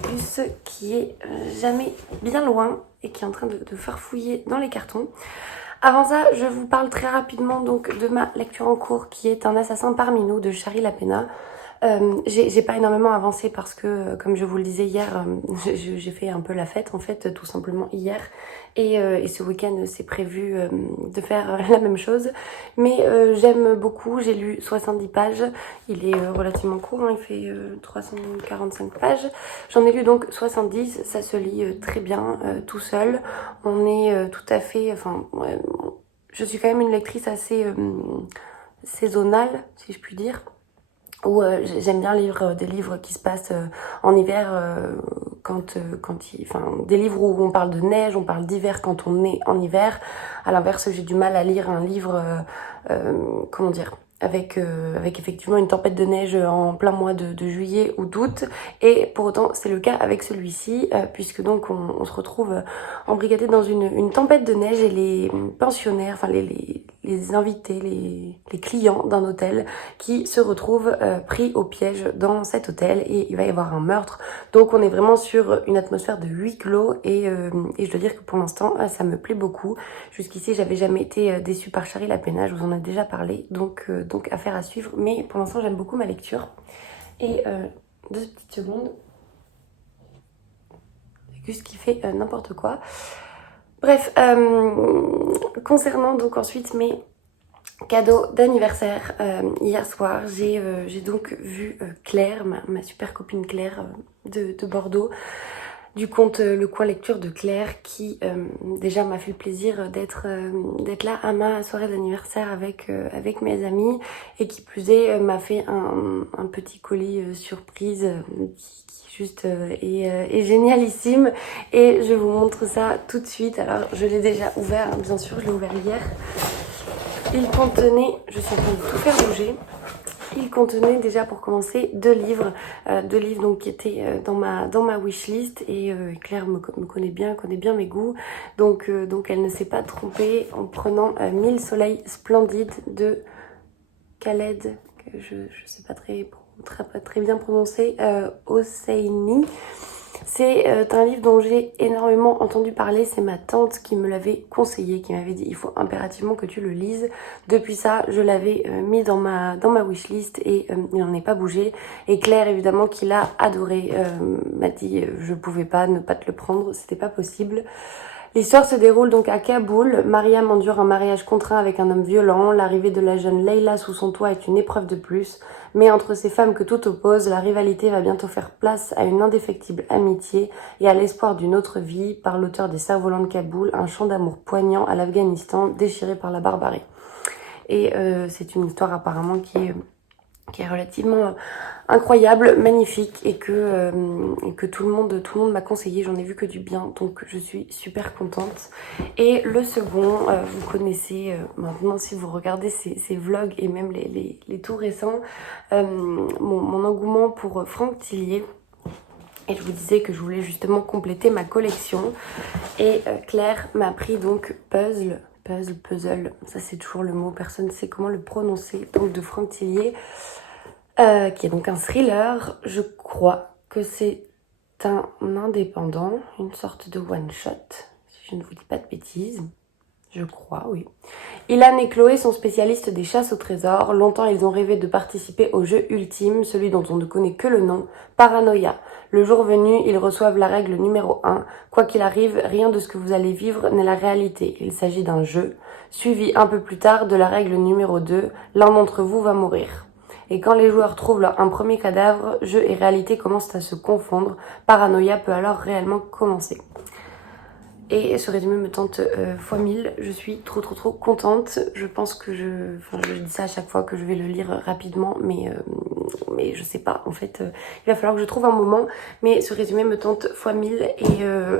Gus qui est jamais bien loin et qui est en train de farfouiller dans les cartons. Avant ça, je vous parle très rapidement donc de ma lecture en cours qui est Un assassin parmi nous de Shari Lapena. J'ai pas énormément avancé parce que, comme je vous le disais hier, j'ai fait un peu la fête en fait, tout simplement hier. Et ce week-end, c'est prévu de faire la même chose. Mais j'aime beaucoup, j'ai lu 70 pages. Il est relativement court, hein, il fait 345 pages. J'en ai lu donc 70, ça se lit très bien tout seul. On est tout à fait... Enfin, ouais, je suis quand même une lectrice assez saisonnale, si je puis dire. Où j'aime bien lire des livres qui se passent en hiver des livres où on parle de neige, on parle d'hiver quand on est en hiver. À l'inverse, j'ai du mal à lire un livre comment dire, avec effectivement une tempête de neige en plein mois de juillet ou d'août. Et pour autant, c'est le cas avec celui-ci, puisque donc on se retrouve embrigadé dans une tempête de neige et les pensionnaires, enfin les invités, les clients d'un hôtel qui se retrouvent pris au piège dans cet hôtel et il va y avoir un meurtre. Donc on est vraiment sur une atmosphère de huis clos et je dois dire que pour l'instant ça me plaît beaucoup. Jusqu'ici j'avais jamais été déçue par Shari Lapena, je vous en ai déjà parlé, donc affaire à suivre. Mais pour l'instant j'aime beaucoup ma lecture. Et 2 petites secondes. Juste qui fait n'importe quoi. Bref, concernant donc ensuite mes cadeau d'anniversaire, hier soir, j'ai donc vu Claire, ma super copine Claire de Bordeaux, du compte Le Coin Lecture de Claire, qui déjà m'a fait le plaisir d'être là à ma soirée d'anniversaire avec mes amis, et qui plus est m'a fait un petit colis surprise qui juste est génialissime, et je vous montre ça tout de suite. Alors je l'ai déjà ouvert, hein, bien sûr, je l'ai ouvert hier. Il contenait, je suis en train de tout faire bouger, il contenait déjà pour commencer 2 livres, donc qui étaient dans ma wishlist, et Claire me connaît bien mes goûts, donc elle ne s'est pas trompée en prenant 1000 soleils splendides de Khaled, que je sais pas très bien prononcer, Hosseini. C'est un livre dont j'ai énormément entendu parler, c'est ma tante qui me l'avait conseillé, qui m'avait dit il faut impérativement que tu le lises. Depuis ça, je l'avais mis dans ma wishlist et il n'en est pas bougé. Et Claire, évidemment, qui l'a adoré, m'a dit je pouvais pas ne pas te le prendre, c'était pas possible. L'histoire se déroule donc à Kaboul. Mariam endure un mariage contraint avec un homme violent. L'arrivée de la jeune Leila sous son toit est une épreuve de plus. Mais entre ces femmes que tout oppose, la rivalité va bientôt faire place à une indéfectible amitié et à l'espoir d'une autre vie par l'auteur des Cerfs-volants de Kaboul, un chant d'amour poignant à l'Afghanistan déchiré par la barbarie. Et c'est une histoire apparemment qui qui est relativement incroyable, magnifique et que tout le monde m'a conseillé. J'en ai vu que du bien, donc je suis super contente. Et le second, vous connaissez maintenant si vous regardez ces vlogs et même les tout récents, mon engouement pour Franck Tillier. Et je vous disais que je voulais justement compléter ma collection. Et Claire m'a pris donc Puzzle, ça c'est toujours le mot, personne ne sait comment le prononcer, donc de Franck Tillier, qui est donc un thriller. Je crois que c'est un indépendant, une sorte de one-shot, si je ne vous dis pas de bêtises. Je crois, oui. Ilan et Chloé sont spécialistes des chasses au trésor. Longtemps, ils ont rêvé de participer au jeu ultime, celui dont on ne connaît que le nom, Paranoia. Le jour venu, ils reçoivent la règle numéro 1. Quoi qu'il arrive, rien de ce que vous allez vivre n'est la réalité. Il s'agit d'un jeu. Suivi un peu plus tard de la règle numéro 2, l'un d'entre vous va mourir. Et quand les joueurs trouvent un premier cadavre, jeu et réalité commencent à se confondre. Paranoia peut alors réellement commencer. Et ce résumé me tente fois 1000, je suis trop contente. Je pense que je dis ça à chaque fois que je vais le lire rapidement, mais je sais pas, en fait, il va falloir que je trouve un moment. Mais ce résumé me tente fois 1000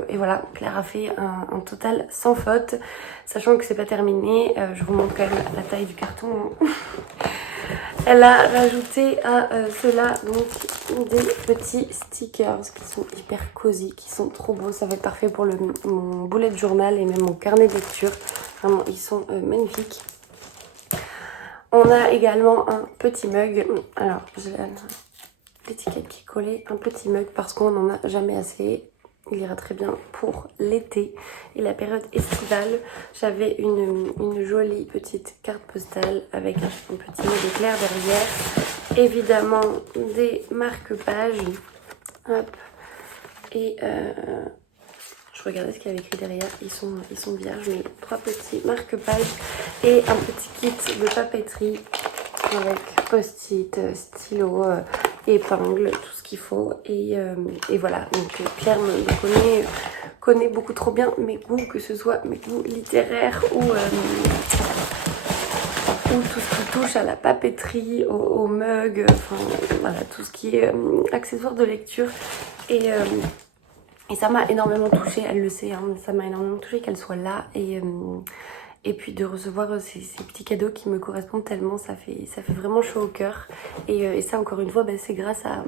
et voilà, Claire a fait un total sans faute, sachant que c'est pas terminé. Je vous montre quand même la taille du carton. Elle a rajouté à cela donc des petits stickers qui sont hyper cosy, qui sont trop beaux. Ça va être parfait pour mon bullet journal et même mon carnet de lecture. Vraiment, ils sont magnifiques. On a également un petit mug. Alors, j'ai l'étiquette qui est collée. Un petit mug parce qu'on n'en a jamais assez. Il ira très bien pour l'été et la période estivale. J'avais une jolie petite carte postale avec un petit mot d'éclair derrière. Évidemment des marque-pages. Hop. Et je regardais ce qu'il y avait écrit derrière. Ils sont vierges, mais 3 petits marque-pages et un petit kit de papeterie avec post-it, stylo, épingle, tout ce qu'il faut. Et voilà, donc Pierre me connaît beaucoup trop bien mes goûts, que ce soit mes goûts littéraires ou tout ce qui touche à la papeterie, au mug, enfin voilà, tout ce qui est accessoires de lecture. Et ça m'a énormément touchée, elle le sait, hein, ça m'a énormément touchée qu'elle soit là. Et puis de recevoir ces petits cadeaux qui me correspondent tellement, ça fait vraiment chaud au cœur. Et ça, encore une fois, c'est grâce à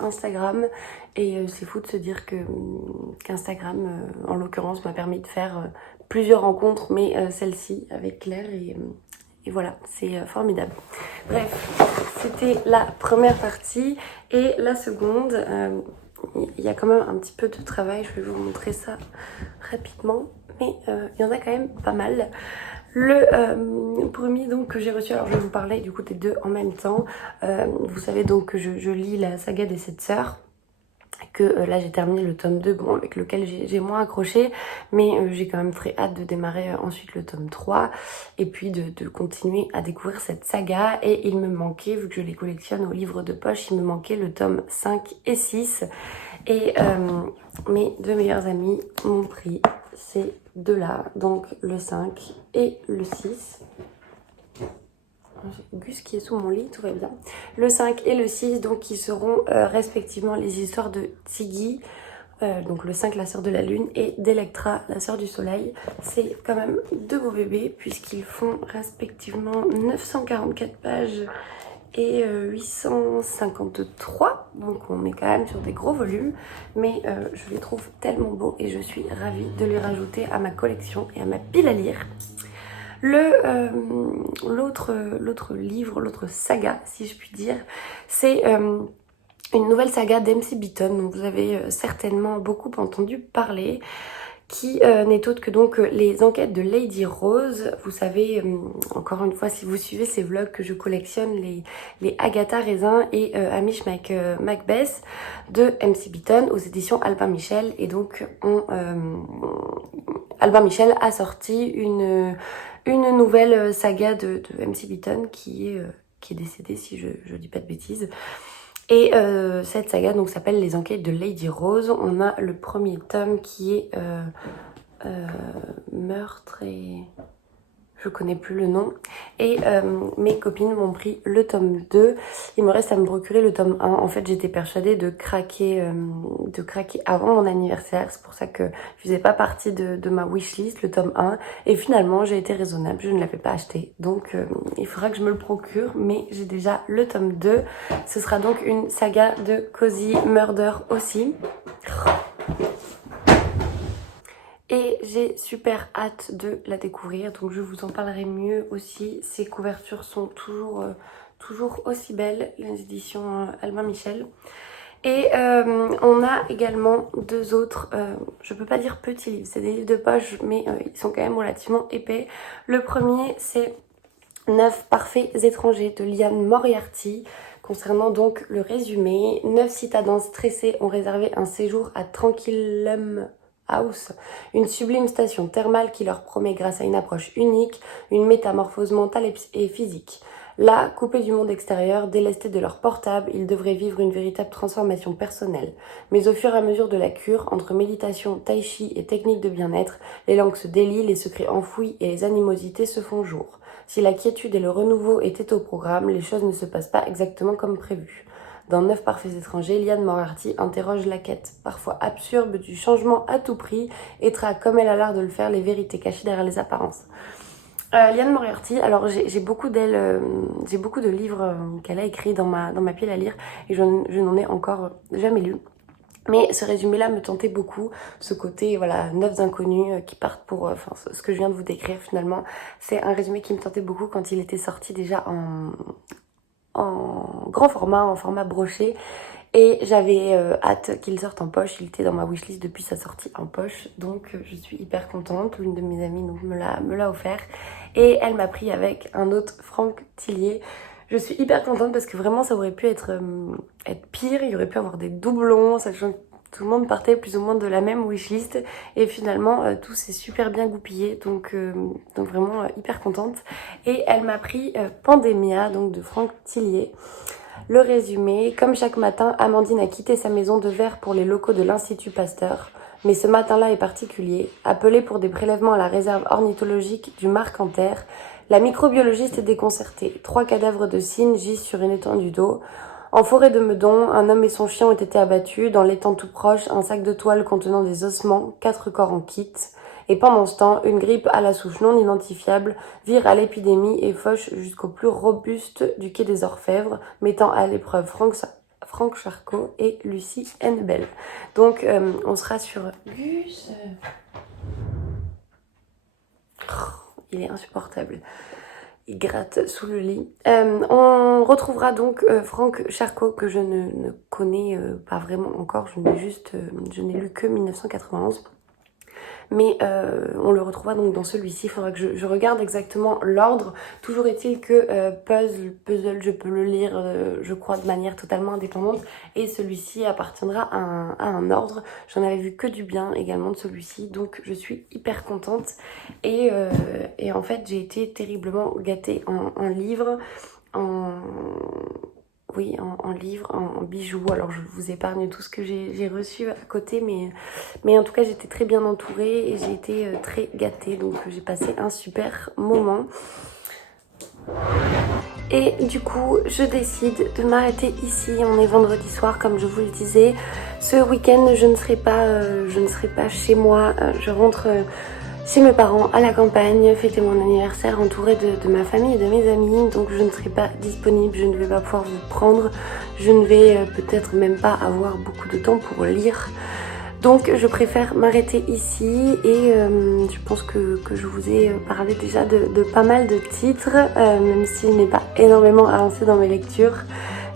Instagram. Et c'est fou de se dire qu'Instagram, en l'occurrence, m'a permis de faire plusieurs rencontres, mais celle-ci avec Claire. Et voilà, c'est formidable. Bref, c'était la première partie. Et la seconde, il y a quand même un petit peu de travail, je vais vous montrer ça rapidement. Mais il y en a quand même pas mal. Le premier donc que j'ai reçu, alors je vais vous parler du coup des deux en même temps. Vous savez donc que je lis la saga des 7 sœurs. Que là j'ai terminé le tome 2, bon, avec lequel j'ai moins accroché, mais j'ai quand même très hâte de démarrer ensuite le tome 3 et puis de continuer à découvrir cette saga. Et il me manquait, vu que je les collectionne au livre de poche, il me manquait le tome 5 et 6 et mes deux meilleurs amis m'ont pris ces deux-là, donc le 5 et le 6. J'ai Gus qui est sous mon lit, tout va bien. Le 5 et le 6, donc qui seront respectivement les histoires de Tiggy, donc le 5, la sœur de la lune, et d'Electra, la sœur du soleil. C'est quand même deux beaux bébés, puisqu'ils font respectivement 944 pages et 853. Donc on est quand même sur des gros volumes, mais je les trouve tellement beaux et je suis ravie de les rajouter à ma collection et à ma pile à lire. L'autre livre, l'autre saga, si je puis dire, c'est une nouvelle saga d'MC Beaton, dont vous avez certainement beaucoup entendu parler, qui n'est autre que donc les enquêtes de Lady Rose. Vous savez, encore une fois, si vous suivez ces vlogs, que je collectionne les Agatha Raisin et Hamish Macbeth de MC Beaton aux éditions Albin Michel. Et donc, Albin Michel a sorti une nouvelle saga de MC Beaton qui est décédée, si je dis pas de bêtises. Et cette saga donc s'appelle Les Enquêtes de Lady Rose. On a le premier tome qui est Meurtre et... je connais plus le nom. Et mes copines m'ont pris le tome 2. Il me reste à me procurer le tome 1. En fait, j'étais persuadée de craquer avant mon anniversaire. C'est pour ça que je faisais pas partie de ma wishlist, le tome 1. Et finalement, j'ai été raisonnable, je ne l'avais pas acheté. Donc, il faudra que je me le procure, mais j'ai déjà le tome 2. Ce sera donc une saga de Cozy Murder aussi. Et j'ai super hâte de la découvrir, donc je vous en parlerai mieux aussi. Ces couvertures sont toujours aussi belles, les éditions Albin Michel. Et on a également deux autres, je peux pas dire petits livres, c'est des livres de poche, mais ils sont quand même relativement épais. Le premier, c'est 9 parfaits étrangers de Liane Moriarty. Concernant donc le résumé, 9 citadins stressés ont réservé un séjour à Tranquillum House, une sublime station thermale qui leur promet, grâce à une approche unique, une métamorphose mentale et physique. Là, coupés du monde extérieur, délestés de leur portable, ils devraient vivre une véritable transformation personnelle. Mais au fur et à mesure de la cure, entre méditation, tai chi et techniques de bien-être, les langues se délient, les secrets enfouis et les animosités se font jour. Si la quiétude et le renouveau étaient au programme, les choses ne se passent pas exactement comme prévu. Dans 9 parfaits étrangers, Liane Moriarty interroge la quête, parfois absurde, du changement à tout prix et traque, comme elle a l'art de le faire, les vérités cachées derrière les apparences. Liane Moriarty, alors j'ai beaucoup d'elle, j'ai beaucoup de livres qu'elle a écrits dans ma pile à lire et je n'en ai encore jamais lu. Mais ce résumé-là me tentait beaucoup, ce côté, voilà, 9 inconnus qui partent pour, enfin, ce que je viens de vous décrire finalement, c'est un résumé qui me tentait beaucoup quand il était sorti déjà en grand format, en format broché. Et j'avais hâte qu'il sorte en poche, il était dans ma wishlist depuis sa sortie en poche, donc je suis hyper contente. L'une de mes amies donc, me l'a offert et elle m'a pris avec un autre Franck Tillier. Je suis hyper contente parce que vraiment ça aurait pu être pire, il y aurait pu avoir des doublons, sachant que tout le monde partait plus ou moins de la même wishlist et finalement tout s'est super bien goupillé, donc vraiment hyper contente. Et elle m'a pris Pandémia, donc de Franck Tillier. Le résumé, comme chaque matin, Amandine a quitté sa maison de verre pour les locaux de l'Institut Pasteur. Mais ce matin-là est particulier. Appelée pour des prélèvements à la réserve ornithologique du Marcanterre, la microbiologiste est déconcertée. 3 cadavres de cygnes gisent sur une étendue d'eau. En forêt de Meudon, un homme et son chien ont été abattus. Dans l'étang tout proche, un sac de toile contenant des ossements, 4 corps en kit. Et pendant ce temps, une grippe à la souche non identifiable vire à l'épidémie et fauche jusqu'au plus robuste du quai des Orfèvres, mettant à l'épreuve Franck Charcot et Lucie Hennebel. Donc on sera sur Gus. Il est insupportable. Il gratte sous le lit. On retrouvera donc Franck Charcot que je ne connais pas vraiment encore. Je n'ai lu que 1991. Mais on le retrouvera donc dans celui-ci. Il faudra que je regarde exactement l'ordre. Toujours est-il que Puzzle, je peux le lire, je crois, de manière totalement indépendante. Et celui-ci appartiendra à un ordre. J'en avais vu que du bien également de celui-ci. Donc je suis hyper contente. Et en fait, j'ai été terriblement gâtée en livres, oui, en livres, en bijoux. Alors je vous épargne tout ce que j'ai reçu à côté, mais en tout cas j'étais très bien entourée et j'ai été très gâtée, donc j'ai passé un super moment. Et du coup je décide de m'arrêter ici. On est vendredi soir comme je vous le disais. Ce week-end je ne serai pas chez moi, je rentre chez mes parents à la campagne, fêter mon anniversaire entourée de ma famille et de mes amis, donc je ne serai pas disponible, je ne vais pas pouvoir vous prendre, je ne vais peut-être même pas avoir beaucoup de temps pour lire. Donc je préfère m'arrêter ici et je pense que je vous ai parlé déjà de pas mal de titres, même s'il n'est pas énormément avancé dans mes lectures.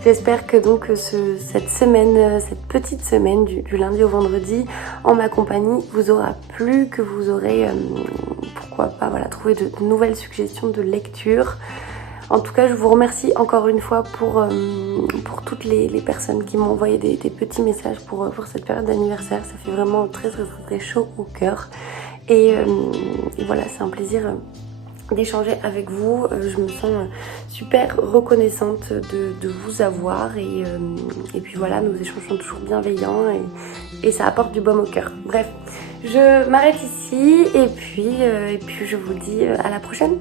J'espère que donc cette semaine, cette petite semaine du lundi au vendredi en ma compagnie vous aura plu, que vous aurez pourquoi pas voilà, trouvé de nouvelles suggestions de lecture. En tout cas, je vous remercie encore une fois pour toutes les personnes qui m'ont envoyé des petits messages pour cette période d'anniversaire. Ça fait vraiment très chaud au cœur. Et voilà, c'est un plaisir d'échanger avec vous. Je me sens super reconnaissante de vous avoir et puis voilà, nos échanges sont toujours bienveillants et ça apporte du baume au cœur. Bref, je m'arrête ici et puis je vous dis à la prochaine.